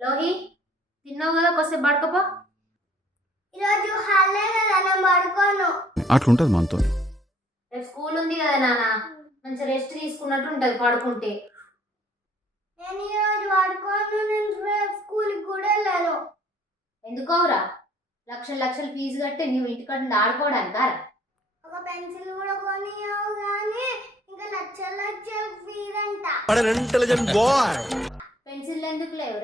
లోహి తిన్నావు కదా కొద్దిసేపు పడుకోపో. ఈరోజు హాలే కదా నేను పడుకోను. అట్లుంటది మనతో. రేపు స్కూల్ ఉంది కదా నాన్న మంచి రెస్ట్ తీసుకున్నట్టు ఉంటుంది పడుకుంటే. నేను ఈరోజు పడుకోను నేను రేపు స్కూల్కి కూడా వెళ్ళాను. ఎందుకోరా లక్షలు లక్షలు ఫీజు కట్టి నువ్వు ఇంటికాడ నుండి ఆడుకోవడానికా ఒక పెన్సిల్ కూడా కొనియావు కానీ ఇంకా లక్షల లక్షల ఫీజ్ అంట.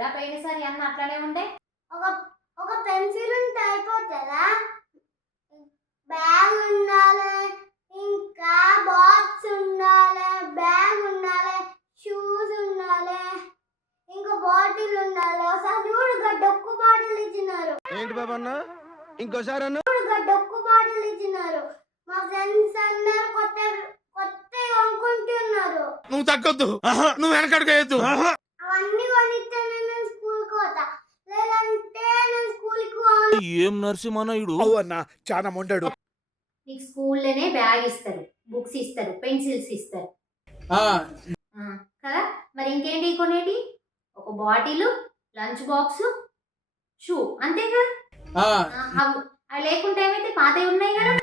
లేవురా పోయినసారి అన్న అట్లానే ఉండే? ఒక ఒక పెన్సిల్ ఉంటే అయిపోతుందా? బ్యాగ్ ఉండాలి ఇంకా బాక్స్ ఉండాలి బ్యాగ్ ఉండాలి షూస్ ఉండాలి ఇంకా బాటిల్ ఉండాలి. ఒకసారి చూడు డొక్కు బాటిల్ ఇచ్చినారు. ఏంటి బాబా అన్న? ఇంకోసారి అన్న? చూడు డొక్కు బాటిల్ ఇచ్చినారు. మా ఫ్రెండ్స్ అందరు కొత్త కొత్త కొనుక్కుంటున్నారు. నువ్వు తగ్గొద్దు. నువ్వు వెనకడుగు అవన్నీ కొనిస్తేనే నేను స్కూల్కి పోతా లేదంటే నేను స్కూల్కి పోను ఏం నరసింహనాయుడు? అన్న చాలా మొండాడు. నీకు స్కూల్లోనే బ్యాగ్ ఇస్తారు బుక్స్ ఇస్తారు పెన్సిల్స్ ఇస్తారు. ఆ, కదా? మరి ఇంకేంటి కొనేటి? ఒక బాటిల్ లంచ్ బాక్స్ షూ అంతే కదా? ఆ, అవి. అవి లేకుంటే ఏమైతే పాతవి ఉన్నాయి కదా?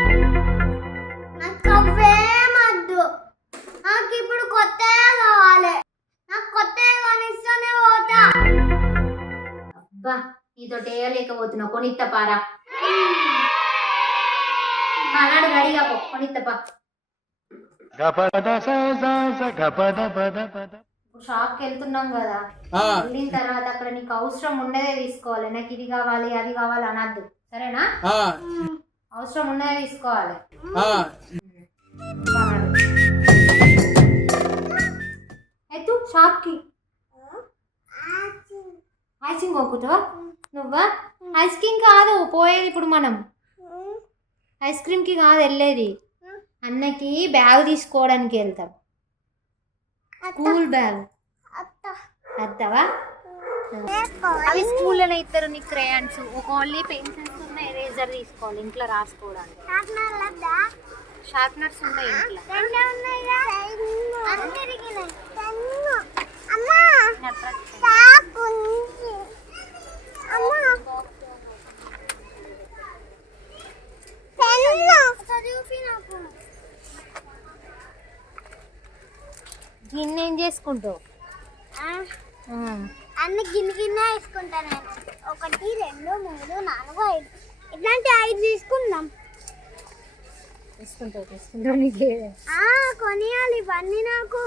నాకు అవేమద్దు నాకు ఇప్పుడు కొత్తగా కావాలి. నాకు కొత్తగా కొనిస్తూనే పోతా. అబ్బా. నీతో వేయలేకపోతున్నావు కొనిత్త పారా ఆనాడు రెడీగా పో కొనిత్తపా. షాప్కి వెళ్తున్నాం కదా. వెళ్ళిన తర్వాత అక్కడ నీకు అవసరం ఉన్నదే తీసుకోవాలి. నాకు ఇది కావాలి అది కావాలి అనద్దు. సరేనా? అవసరం ఉన్నదే తీసుకోవాలి. ఎత్తు షాప్కి ఐస్ క్రీమ్ కొనుక్కుంటావా? నువ్వా? ఐస్ క్రీమ్ కాదు పోయేది ఇప్పుడు మనం. ఐస్ క్రీమ్కి కాదు వెళ్ళేది. అన్నకి బ్యాగ్ తీసుకోవడానికి వెళ్తాం. స్కూల్ బ్యాగ్ అత్తవా? అవి స్కూల్లోనే ఇస్తారు నీకు క్రేయాన్స్ ఒక ఓన్లీ పెన్సిల్స్ ఉన్న ఎరేజర్ తీసుకోవాలి ఇంట్లో రాసుకోవడానికి. షార్ప్నర్స్ ఉన్నాయి ఇంట్లో గిన్నె ఏం చేసుకుంటావు? అన్ని గిన్నె గిన్నె వేసుకుంటా నేను. ఒకటి రెండు మూడు నాలుగు ఐదు. ఇట్లాంటి ఐదు తీసుకుందాం. తీసుకుంటావు తీసుకుంటావు కొనియాలి ఇవన్నీ నాకు.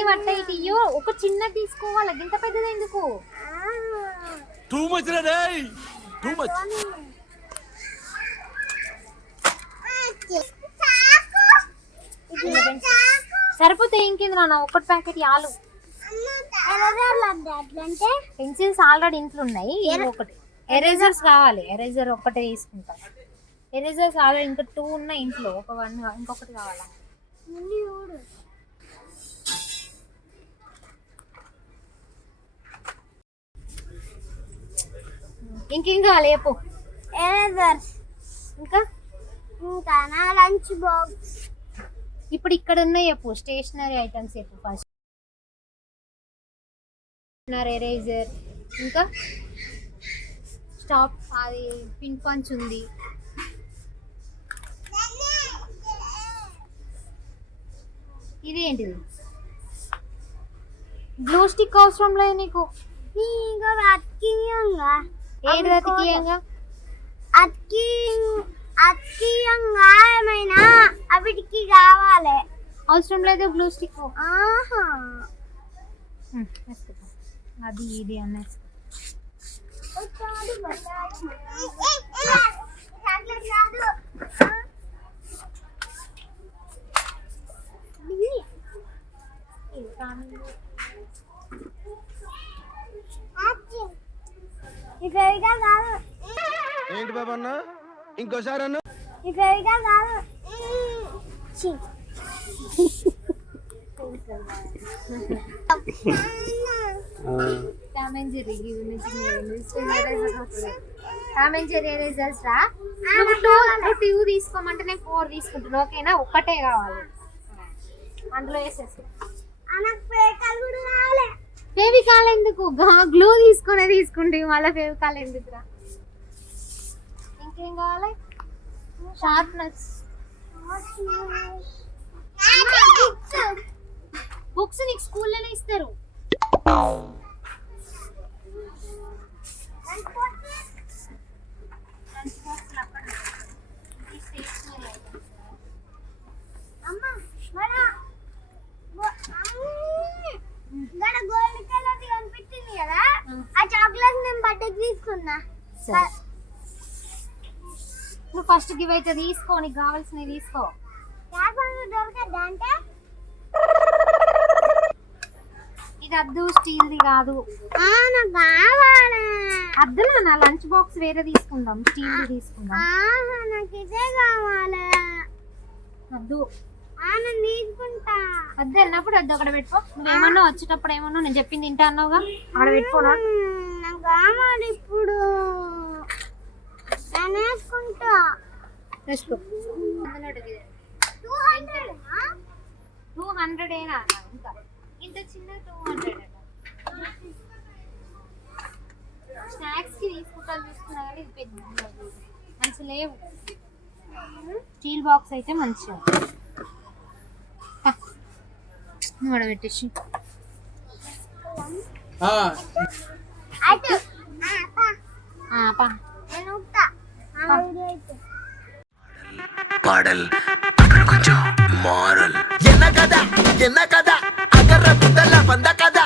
ఇవన్నీ పట్టాయి తీయో ఒక చిన్న తీసుకోవాలి. ఇంత పెద్దది ఎందుకు? ఆ, టూ మచ్ రే టూ మచ్. సరిపోతే ఇంకేంది నాన్న? ఒకటి ప్యాకెట్ ఆలు పెన్సిల్స్ ఆల్రెడీ ఇంట్లో ఉన్నాయి. ఇది ఒకటి. ఎరేజర్స్ కావాలి. ఎరేజర్ ఒకటే తీసుకుంటా. ఎరేజర్స్ ఆల్రెడీ ఇంకా టూ ఉన్నాయి ఇంట్లో. ఒక వన్ ఇంకొకటి కావాలా? ఇంకేం కావాలి చెప్పు ఎరేజర్స్ ఇంకా? ఇంకా నా లంచ్ బాక్స్. ఇప్పుడు ఇక్కడ ఉన్నాయి చెప్పు స్టేషనరీ ఐటమ్స్ చెప్పు ఫస్ట్ ఎరేజర్. ఇంకా? స్టాప్ అది పిన్ పంచ్ ఉంది. ఇది ఏంటిది? గ్లూ స్టిక్ అవసరం లేదు నీకు. ఇంకా అతికియంగా ఏడు అతికియంగా అతికి అతికియంగా ఏమైనా అవిటికి కావాలి అవసరం లేదు గ్లూ స్టిక్ ఆహా అది ఇది అన్న చాక్లెట్ కాదు ఏంటి బాబా అన్న? ఇంకోసారి అన్న? రా? నువ్వు టూ నువ్వు టూ తీసుకోమంటే నేను ఫోర్ తీసుకుంటున్నా ఓకేనా? ఒక్కటే కావాలి. అందులో వేసేసి ఫేవికాల్ ఎందుకు? గ్లూ తీసుకునే తీసుకుంటే మళ్ళీ ఫెవికాల్ ఎందుకురా? ఇంకేం కావాలి? షార్ప్నర్స్ బుక్స్ నీకు స్కూల్లోనే ఇస్తారు అమ్మా మన గడ గోల్డ్ కలర్ కనిపించింది కదా ఆ చాక్లెట్ నేను నువ్వు ఫస్ట్ గివ్ అయితే తీసుకో నీకు కావాల్సినవి తీసుకో. అంటే? ఇది అద్దు స్టీల్ది కాదు. ఆ, నాకు కావాలి. అద్దు నా లంచ్ బాక్స్ వేరే తీసుకుందాం స్టీల్ది తీసుకుందాం. నాకు ఇదే కావాలి. అద్దు. వద్దు వెళ్ళినప్పుడు వద్దు అక్కడ పెట్టుకో. నువ్వేమన్నా వచ్చేటప్పుడు ఏమన్నా నేను చెప్పింది తింటా అన్నావుగా? అక్కడ పెట్టుకోనా? కావాలి ఇప్పుడు నేను వేసుకుంటా. వేసుకో. టూ హండ్రెడ్ టూ హండ్రెడ్ ఏనా? ఇంకా. ఇంత చిన్న టూ హండ్రెడ్ తీసుకుంటాను చూసుకున్నా కానీ ఇది పెద్ద మంచి లేవు. స్టీల్ బాక్స్ అయితే మంచిగా. నువ్వు పెట్టేసి. పాడల్. అక్కడ కొంచెం మారల్. ఎన్న కదా ఎన్న కదా అక్కడ బుద్ధల వంద కదా